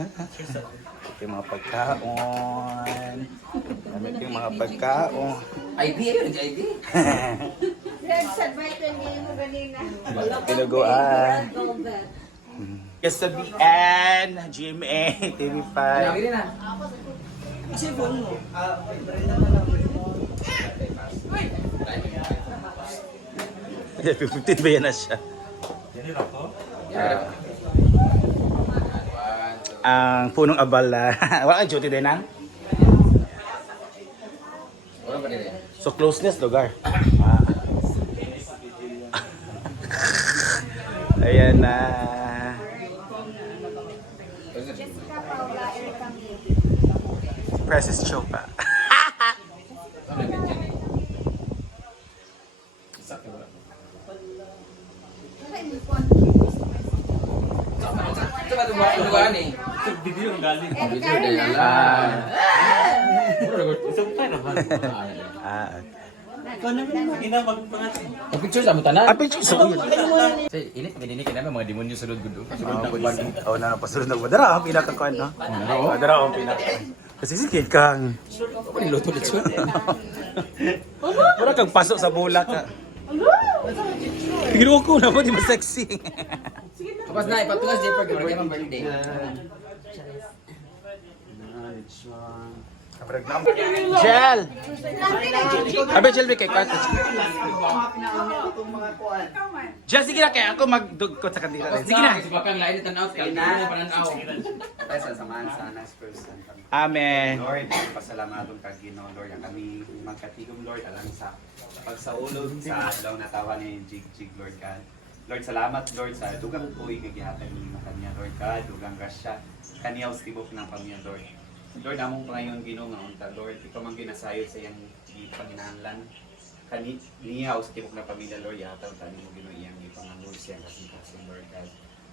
Ito yung mga pagkaon. Gamit yung mga pagkaon. ID, ayun, ID. Tinuguan. Kasabian, GMA, TV5. Lagi rin ah. Yeah, 15 ba yan na siya? Ah, ang punong abala. Wala kang duty din eh. So closeness lugar. Ah. Ayan na. Precious Chopa. Ito ba tumuhaan eh? Video yung galing. Video dahil ala. Ah. Ang picture sa mo tanan. Ah, picture sa. Say, init ginini ka namin mga demonyo sulod gudo. Na Oh, kubag. oh, na pasulod na Dara ang pinakakuan. Oh, dara ang pinaka. Kasi sige kang Ako ni luto litso. Mura kang pasok sa bulak ka. Pero ko na mo di ba sexy. Tapos na ipatungas di pa gawin mo birthday. Gel. Abe gel be kay kwat. Gel sige na kay ako magdugkot sa kandila. rin. Sige na. Bakang lain tan out kay na. Tayo sa samahan sa next person. Amen. Lord, pasalamatong kag Ginoo Lord ang kami magkatigom Lord alam sa pagsaulog sa adlaw na tawa ni Jig Jig Lord God. Lord, salamat Lord sa dugang tuig nga ni kanya Lord God, dugang grasya kaniyaw sa tibok ng pamilya Lord. Lord, among pangayon Ginoo nga unta Lord, ikaw man ginasayod sa iyang panginahanglan kani niya sa tibok ng pamilya Lord, yataw tani mo Ginoo iyang ipanganuy siya kasi kasi Lord God.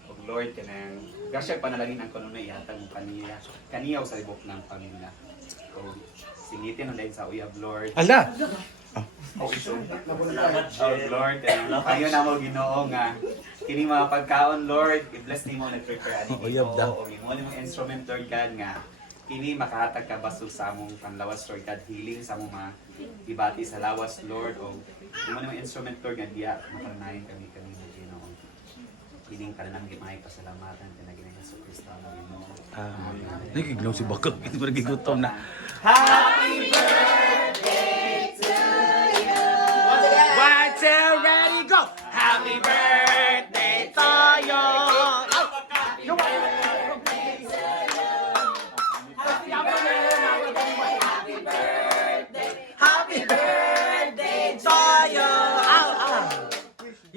Og Lord, kanang grasya panalangin ang kuno na ihatag mo kaniya kaniyaw sa tibok ng pamilya. O singitin ang dahil sa uyab Lord. Ala. Oh, Lord, eh, kayo na mo ginoo nga kini mga pagkaon Lord, i-bless nimo na prepare ani Oh, uyab daw. o imo nimo instrument Lord God nga kini makahatag ka baso sa among panlawas Lord God healing sa among mga ibati sa lawas Lord o imo nimo instrument Lord nga diya makaranayon kami kami mo Ginoo. Kining kanang gimay pasalamatan kanang ginay sa Kristo. Amen. Nagiglaw si Bakot. Ito ba nagigutom na. One,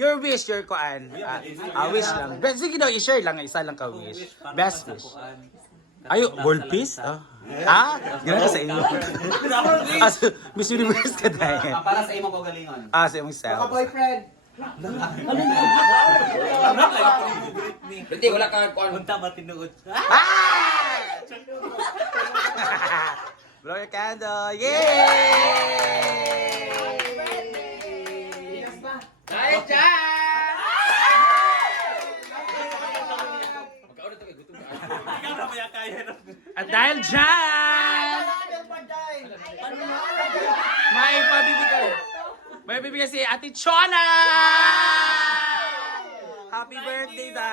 Your wish, your kuan. Ah, ah, wish lang. Best, sige daw, i-share lang. Isa lang ka wish. Best wish. Ayo, world peace? Ah, ah? Ganun ka sa inyo. ah, so, Miss Universe ka dahil. Ah, para sa imo kaugalingon. Ah, sa imong self. Birthday wala ka kuan. Ah! Blow your candle. Yay! Dahil dyan! Magkaon na to kay gutom ka. At dahil dyan, may pabibigay. May bibigay si Ate Chona! Happy birthday da!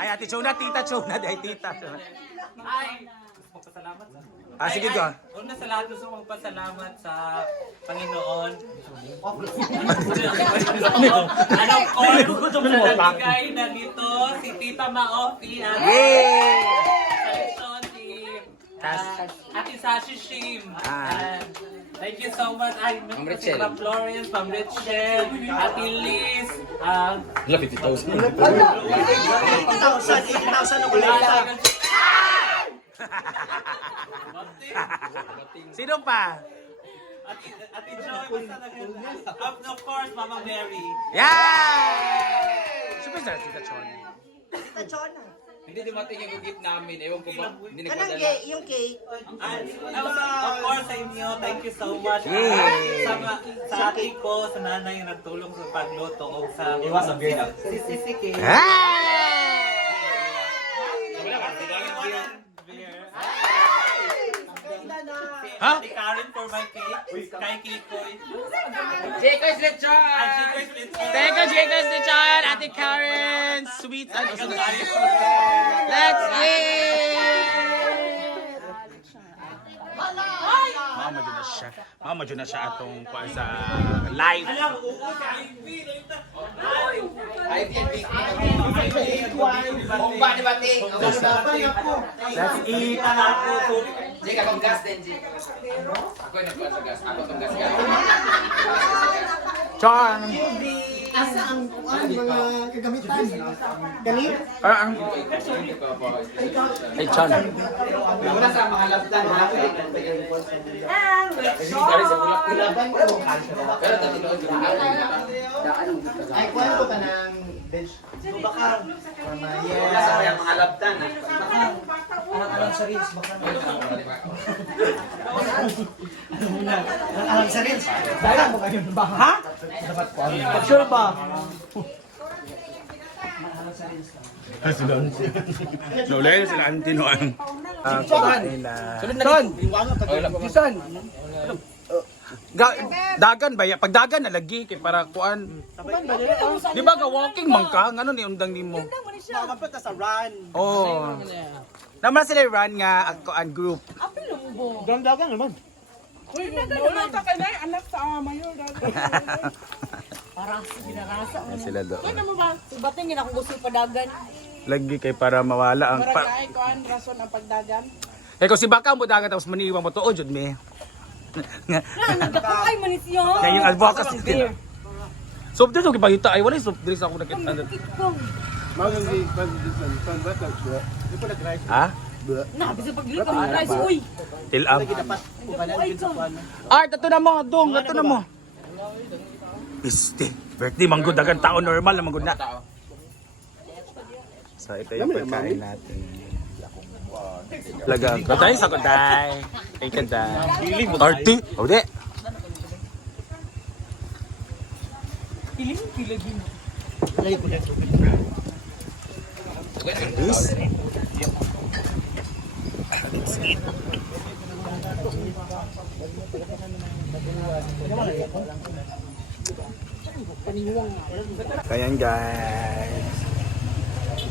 Ay, Ate Chona, Tita Chona, ay Tita. Ay, magpasalamat sa Ah, sige ko. Una sa lahat gusto magpasalamat sa Panginoon. Ano ko, nagbigay na dito si Tita Maofi Yay! selection uh, Ate Sashi Shim. Ah. Thank you so much. Ay, Ma'am si. Ma'am Florence, Ma'am Rachel, Ate Liz, uh, Wala 50,000. Sino pa? Ate, Ate Joy, basta na And of course, Mama Mary. Yay! Siyempre sa Tita Chona. Hindi dumating yung gugit namin. Ewan ko ba? Hindi Anong nagpadala. gay, yung cake? And of course sa inyo, thank you so much. Yay! Sa, ma- sa ate ko, sa nanay yung nagtulong sa pagluto o sa Iwas ang Si Sisi K. Hey! may cake. Kay Kikoy. Jacob's lechon! Fletcher. Teka, Jacobs ni Chan, Ate Karen, sweet, ano, sunod. Let's eat! Mama dyan na siya. Mama dyan na siya atong kuha sa live. Alam, oo, big Bomba ni Bating! Let's eat. Jake, akong gas din, Jake. Ako yung nagkuhan sa gas. Ako itong gas gas. Chan. Asa ang mga kagamitan? Ganit? Ah, ang... Ay, Chan. Muna sa mga labdan, ha? Bulak-bulak. Pero tatinuod ko na. Ay, kwento ka ng bench. Bakar. Muna sa mga labdan, ha? Alam sa reels, bakar. Alam sa reels. Dala mo kayo ba? Ha? Sure ba? Nulay na sila ang... Na. Son! Son! Ga, dagan ba ya? Pag dagan nalagi kay para kuan. Di ba ga walking man ka? Ngano ni undang nimo? Makapunta sa run. Oh. Naman sila run nga ang kuan group. Dagan naman. Wala ka kay nay anak sa mayor. Yan sila do. Ano mo ba? Subating gina kung gusto padagan. Lagi kay para mawala ang Para pa, kay kuan rason ang pagdagan. Kay kung si baka mo dagan tapos maniwa mo tuod jud mi. Na nagdakay man siya. Kaya yung advocacy nila. So, dito ko ipakita ay wala soft drinks ako nakita. Ha? Na bisa pagdili ka mo guys. Uy. Till up. Art, ato na mo, dong, ato na mo. Piste. Birthday, manggod dagan tao normal na manggod na. So, ito yung pagkain natin. Lagang. Katay sa katay. Kay katay. Tarty. O di. This. Kayan guys.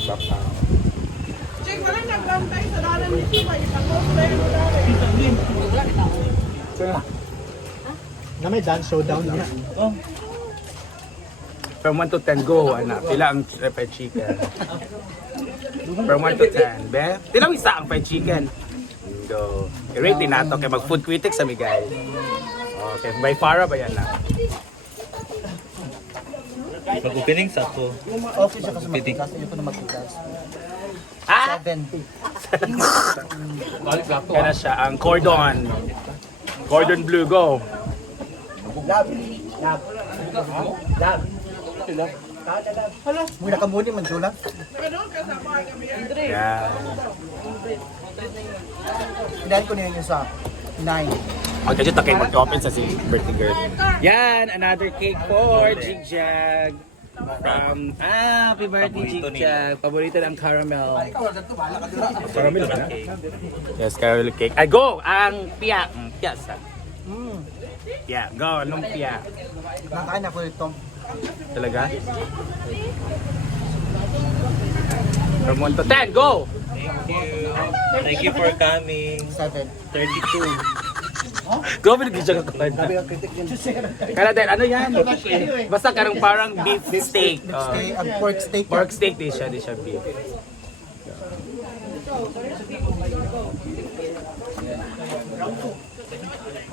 Papa. Check wala nagbantay sa dalan ni Siwa ipakos na Na may dance showdown na. From 1 to 10, go, anak. Pila ang fried chicken? From 1 to 10, be? Pila ang isa ang fried chicken? Go. I-rate din nato kay mag-food critics sa guys. Okay, by far ba yan na? Mag-opening sa ako. Okay siya kasi magtigas. Ayoko na magtigas. Ah! Seven. Kaya na siya, ang cordon. Cordon bleu, go. Lab. Lab. Lab. Hala. Muna ka muna man sulat. Yeah. Dahil ko na yun yung sa nine. Magkajut na kayo mag-open sa si birthday girl. Yan, another cake for Jigjag. From, ah, happy birthday Jigjag. Paborito ng caramel. Caramel ba na? Yes, caramel cake. Ay, go! Ang pia. Mm, Pia sa. Yeah, go. Anong pia? Nakain ako ito. Talaga? From 1 to 10, go! Thank you for coming. Seven. 32. Go, binigyan ka ka. Sabi ang critic din. Kaya din, ano yan? Basta karang parang beef steak. Ang pork steak. Pork steak di siya, di siya beef.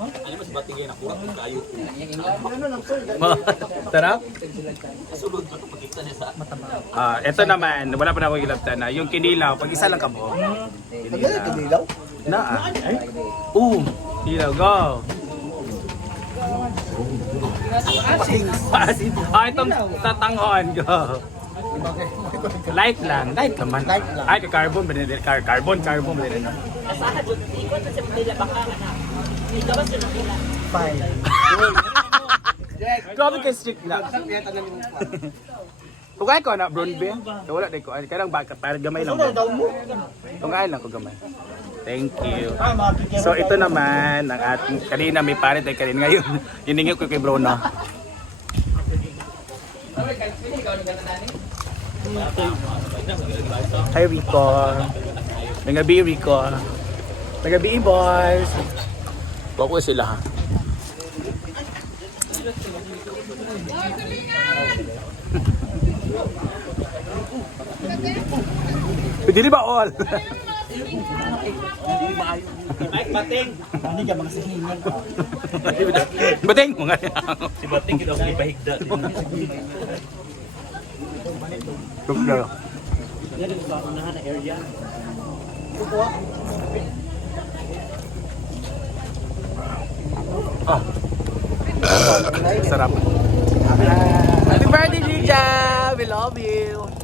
Sarap? Ah, ito naman, wala pa na akong ilaptan na. Yung kinilaw, pag isa lang kamo. Pagkala kinilaw. Na ah. Oo. Kinilaw, go. Pasin. Ah, itong tatanghon, go. Light lang, light naman. Light lang. Ay, kay carbon ba nila? Car carbon, carbon ba nila? Five. Grabe kay strict lang. Kung kaya ko na, brown beer, so wala din ko. Kaya lang baka, para gamay lang. Kung kaya lang ko gamay. Thank you. So ito naman ang ating kanina may parit ay kanina ngayon. Hiningi ko kay Bruno. Hi Rico. Nagabi Rico. Nagabi boys. Bako sila ha. Pwede ba all? Bating mga Si Bating kita ang ipahigda. Tukla. Oh. Sarap. Happy birthday, Gija! We love you!